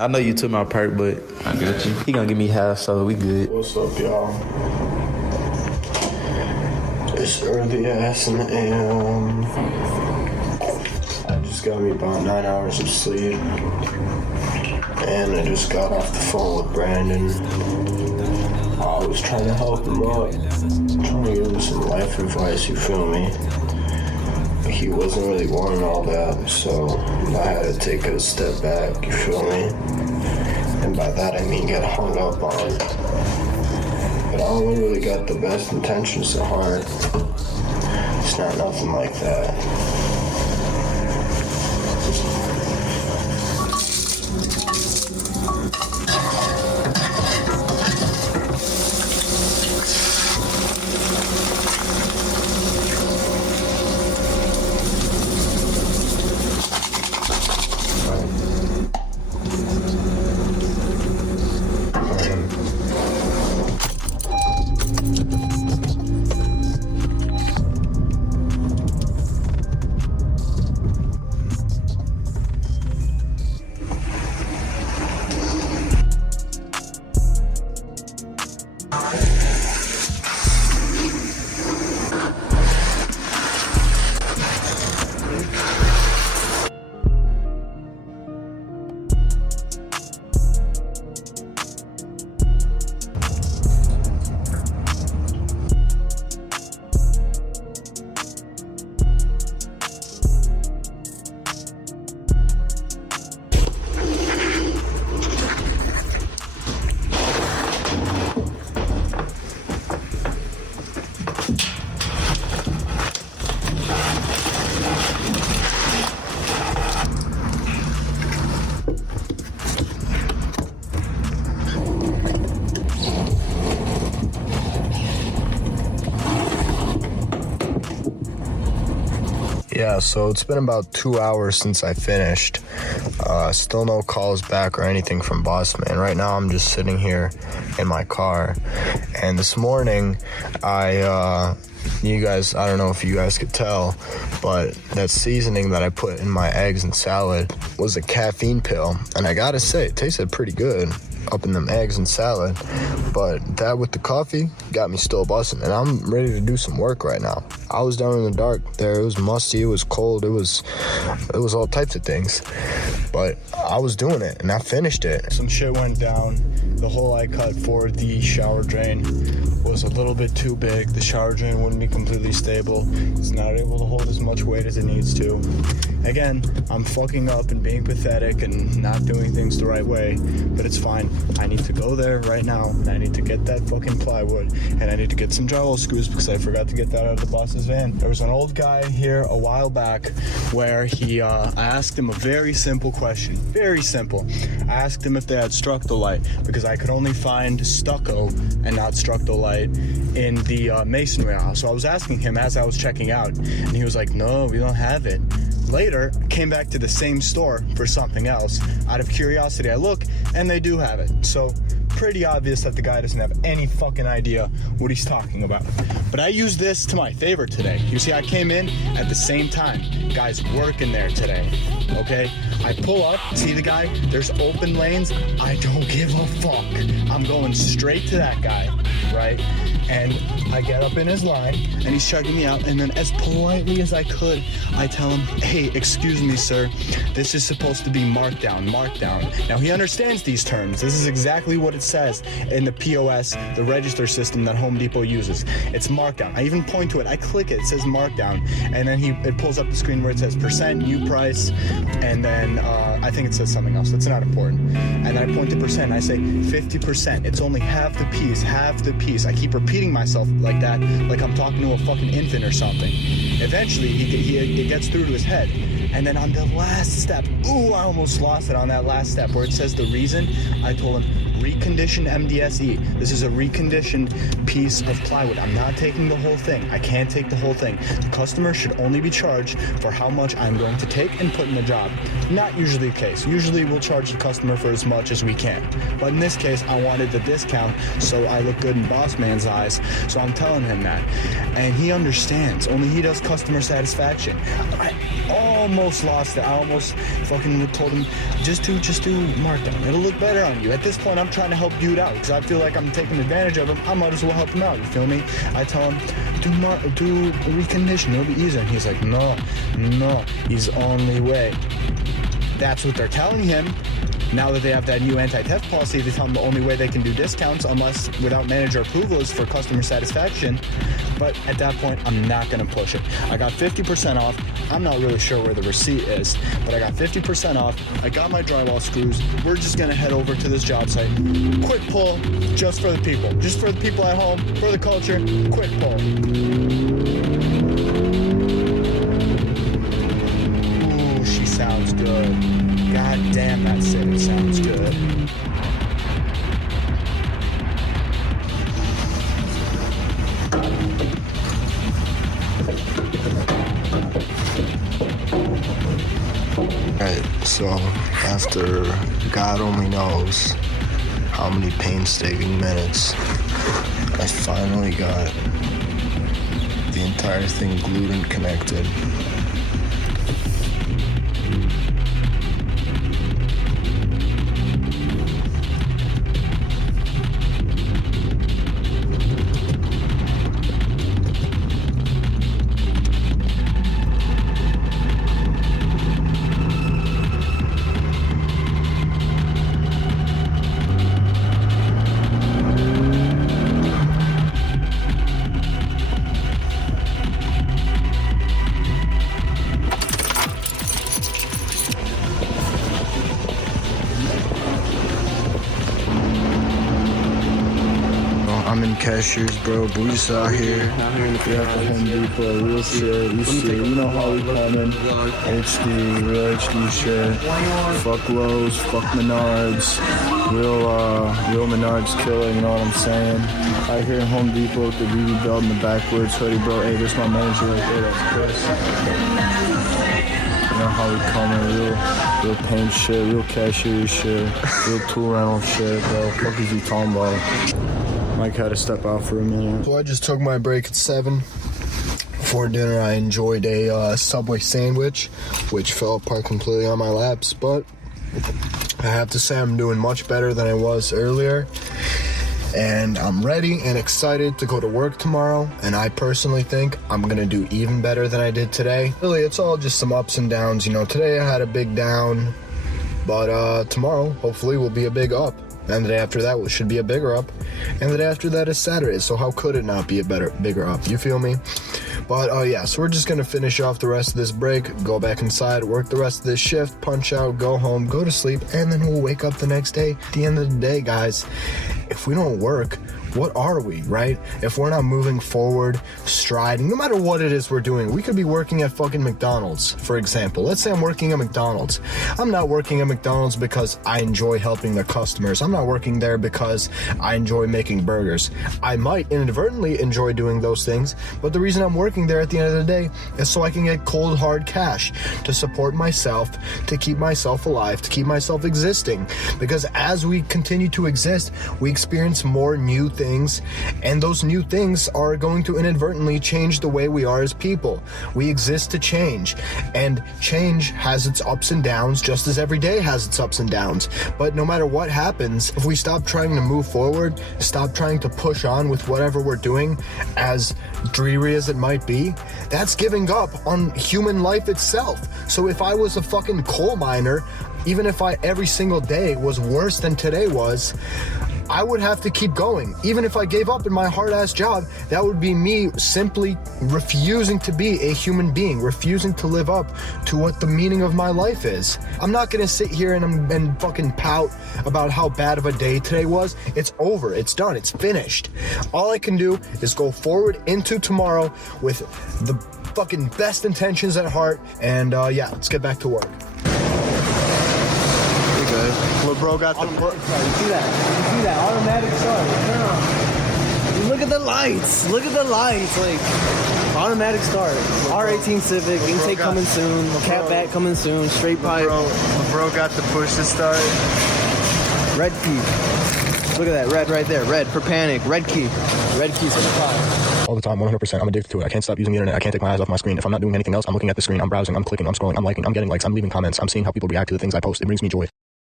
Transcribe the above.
I know you took my perk, but I got you. he gonna give me half, so we good. What's up, y'all? It's early ass in the AM. I just got me about 9 hours of sleep. And I just got off the phone with Brandon. I was trying to help him out. Trying to give him some life advice, you feel me? He wasn't really wanting all that, so I had to take it a step back, you feel me? And by that I mean get hung up on. But I only really got the best intentions at heart. It's not nothing like that. Yeah, so it's been about 2 hours since I finished. Still no calls back or anything from Boss Man. Right now I'm just sitting here in my car. And this morning, I don't know if you guys could tell, but that seasoning that I put in my eggs and salad was a caffeine pill. And I gotta say, it tasted pretty good up in them eggs and salad. But that with the coffee got me still busting. And I'm ready to do some work right now. I was down in the dark there. It was musty, it was cold, it was all types of things. But I was doing it and I finished it. Some shit went down. The hole I cut for the shower drain was a little bit too big. The shower drain wouldn't be completely stable. It's not able to hold as much weight as it needs to. Again, I'm fucking up and being pathetic and not doing things the right way, but it's fine. I need to go there right now and I need to get that fucking plywood and I need to get some drywall screws because I forgot to get that out of the boss's van. There was an old guy here a while back where I asked him a very simple question. Very simple. I asked him if they had Structolite because I could only find stucco and not Structolite in the masonry house. So I was asking him as I was checking out and he was like, no, we don't have it. Later, I came back to the same store for something else. Out of curiosity, I look, and they do have it. So, pretty obvious that the guy doesn't have any fucking idea what he's talking about. But I used this to my favor today. You see, I came in at the same time. Guy's working there today, okay? I pull up, see the guy, there's open lanes. I don't give a fuck. I'm going straight to that guy, right? And I get up in his line, and he's checking me out, and then as politely as I could, I tell him, hey, excuse me, sir, this is supposed to be markdown. Now, he understands these terms. This is exactly what it says in the POS, the register system that Home Depot uses. It's markdown. I even point to it. I click it. It says markdown, and then it pulls up the screen where it says percent, new price, and then I think it says something else. That's not important. And then I point to percent, and I say 50%. It's only half the piece. I keep repeating myself like that, like I'm talking to a fucking infant or something. Eventually, it gets through to his head. And then on the last step, I almost lost it on that last step where it says the reason. I told him, reconditioned MDSE. This is a reconditioned piece of plywood. I'm not taking the whole thing. I can't take the whole thing. The customer should only be charged for how much I'm going to take and put in the job. Not usually the case. Usually we'll charge the customer for as much as we can. But in this case, I wanted the discount so I look good in boss man's eyes. So I'm telling him that. And he understands. Only he does customer satisfaction. I almost lost it. I almost fucking told him, just do markdown. It'll look better on you. At this point, I'm trying to help dude out because I feel like I'm taking advantage of him. I might as well help him out. You feel me? I tell him, do recondition. It'll be easier. And he's like, no, he's the only way. That's what they're telling him. Now that they have that new anti-theft policy, they tell them the only way they can do discounts unless without manager approval is for customer satisfaction. But at that point, I'm not gonna push it. I got 50% off. I'm not really sure where the receipt is, but I got 50% off. I got my drywall screws. We're just gonna head over to this job site. Quick pull, just for the people. Just for the people at home, for the culture, quick pull. Ooh, she sounds good. God damn, that city sounds good. Alright, so after God only knows how many painstaking minutes, I finally got the entire thing glued and connected. I'm in Cashiers, bro. Boots out here. Yeah, Home Depot, real shit. You know how we coming. HD, real HD shit. Fuck Lowe's, fuck Menards. Real Menards killer, you know what I'm saying? Out here in Home Depot with the BB belt and the backwards hoodie, bro. Hey, this my manager right there, that's Chris. You know how we coming, real paint shit, real cashier shit, real tool rental shit, bro. Fuck is he talking about? Mike had to step out for a minute. So I just took my break at 7. Before dinner, I enjoyed a Subway sandwich, which fell apart completely on my laps, but I have to say I'm doing much better than I was earlier. And I'm ready and excited to go to work tomorrow, and I personally think I'm gonna do even better than I did today. Really, it's all just some ups and downs. You know, today I had a big down, but tomorrow, hopefully, will be a big up. And the day after that should be a bigger up. And the day after that is Saturday, so how could it not be a bigger up? You feel me? But yeah, so we're just gonna finish off the rest of this break, go back inside, work the rest of this shift, punch out, go home, go to sleep, and then we'll wake up the next day. At the end of the day, guys, if we don't work, what are we, right? If we're not moving forward, striding, no matter what it is we're doing, we could be working at fucking McDonald's, for example. Let's say I'm working at McDonald's. I'm not working at McDonald's because I enjoy helping the customers. I'm not working there because I enjoy making burgers. I might inadvertently enjoy doing those things, but the reason I'm working there at the end of the day is so I can get cold, hard cash to support myself, to keep myself alive, to keep myself existing. Because as we continue to exist, we experience more new things, and those new things are going to inadvertently change the way we are as people. We exist to change, and change has its ups and downs just as every day has its ups and downs. But no matter what happens, if we stop trying to move forward, stop trying to push on with whatever we're doing, as dreary as it might be, that's giving up on human life itself. So if I was a fucking coal miner, even if every single day was worse than today was, I would have to keep going. Even if I gave up in my hard-ass job, that would be me simply refusing to be a human being, refusing to live up to what the meaning of my life is. I'm not gonna sit here and fucking pout about how bad of a day today was. It's over, it's done, it's finished. All I can do is go forward into tomorrow with the fucking best intentions at heart, and yeah, let's get back to work. Hey guys, look LeBro got the Automatic start. You see that? You see that? Automatic start. Turn on. Dude, look at the lights. Look at the lights. Like, automatic start. R18 Civic. Intake coming soon. Catback coming soon. Straight pipe. LeBro got the push to start. Red key. Look at that. Red right there. Red for panic. Red key. Red key 75. All the time, 100%. I'm addicted to it. I can't stop using the internet. I can't take my eyes off my screen. If I'm not doing anything else, I'm looking at the screen. I'm browsing. I'm clicking. I'm scrolling. I'm liking. I'm getting likes. I'm leaving comments. I'm seeing how people react to the things I post. It brings me joy.